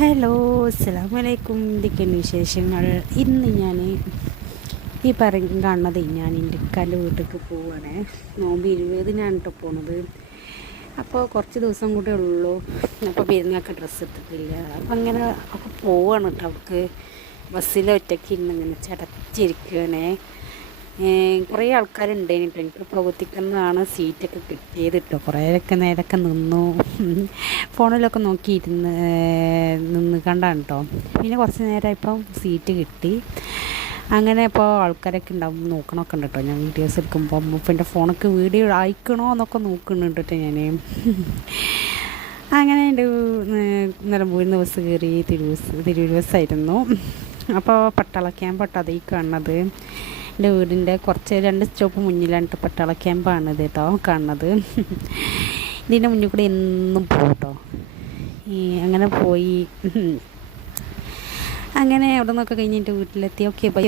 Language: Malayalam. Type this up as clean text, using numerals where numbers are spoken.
ഹലോ, അസ്സലാമലൈക്കും. എന്തൊക്കെയാണ് വിശേഷങ്ങൾ? ഇന്ന് ഞാൻ ഈ കാണുന്നത് ഞാൻ എൻ്റെ ഇക്കാൻ്റെ വീട്ടിലേക്ക് പോവുകയാണ്. നോമ്പ് 20-നാണ് കേട്ടോ പോണത്. അപ്പോൾ കുറച്ച് ദിവസം കൂടെ ഉള്ളൂ. അപ്പോൾ പെരുന്നാൾക്ക് ഡ്രസ്സ് എടുത്തിട്ടില്ല. അപ്പം അങ്ങനെ ഒക്കെ പോവുകയാണ് കേട്ടോ. അവർക്ക് ബസ്സിൽ ഒറ്റയ്ക്ക് ഇരുന്ന് ഇങ്ങനെ ചടച്ചിരിക്കുകയാണേ. കുറേ ആൾക്കാരുണ്ടായിന് കേട്ടോ. എനിക്ക് പ്രവർത്തിക്കുന്നതാണ് സീറ്റൊക്കെ കിട്ടിയത് കേട്ടോ. കുറേയൊക്കെ നേരമൊക്കെ നിന്നു, ഫോണിലൊക്കെ നോക്കിയിരുന്ന് നിന്ന് കണ്ടാണ് കേട്ടോ. പിന്നെ കുറച്ച് നേരം ഇപ്പം സീറ്റ് കിട്ടി. അങ്ങനെ ഇപ്പോൾ ആൾക്കാരൊക്കെ ഉണ്ടാവും നോക്കണമൊക്കെ ഉണ്ട് കേട്ടോ. ഞാൻ വീഡിയോസ് എടുക്കുമ്പോൾ പിന്നെ ഫോണൊക്കെ വീഡിയോ അയക്കണോ എന്നൊക്കെ നോക്കുന്നുണ്ട് കേട്ടോ ഞാൻ. അങ്ങനെ എൻ്റെ നിലമ്പൂരിൽ നിന്ന് ബസ് കയറി തിരൂർ ബസ്സായിരുന്നു. അപ്പോൾ പട്ടാള ക്യാമ്പ് കേട്ടോ അതീ കാണുന്നത്. എൻ്റെ വീടിൻ്റെ കുറച്ച് 2 സ്റ്റോപ്പ് മുന്നിലാണ് പട്ടാള ക്യാമ്പാണിത് കേട്ടോ കാണുന്നത്. ഇതിൻ്റെ മുന്നിൽ കൂടെ എന്നും പോകും കേട്ടോ. അങ്ങനെ പോയി. അങ്ങനെ അവിടെ നിന്നൊക്കെ കഴിഞ്ഞിട്ട് വീട്ടിലെത്തി. Okay bye.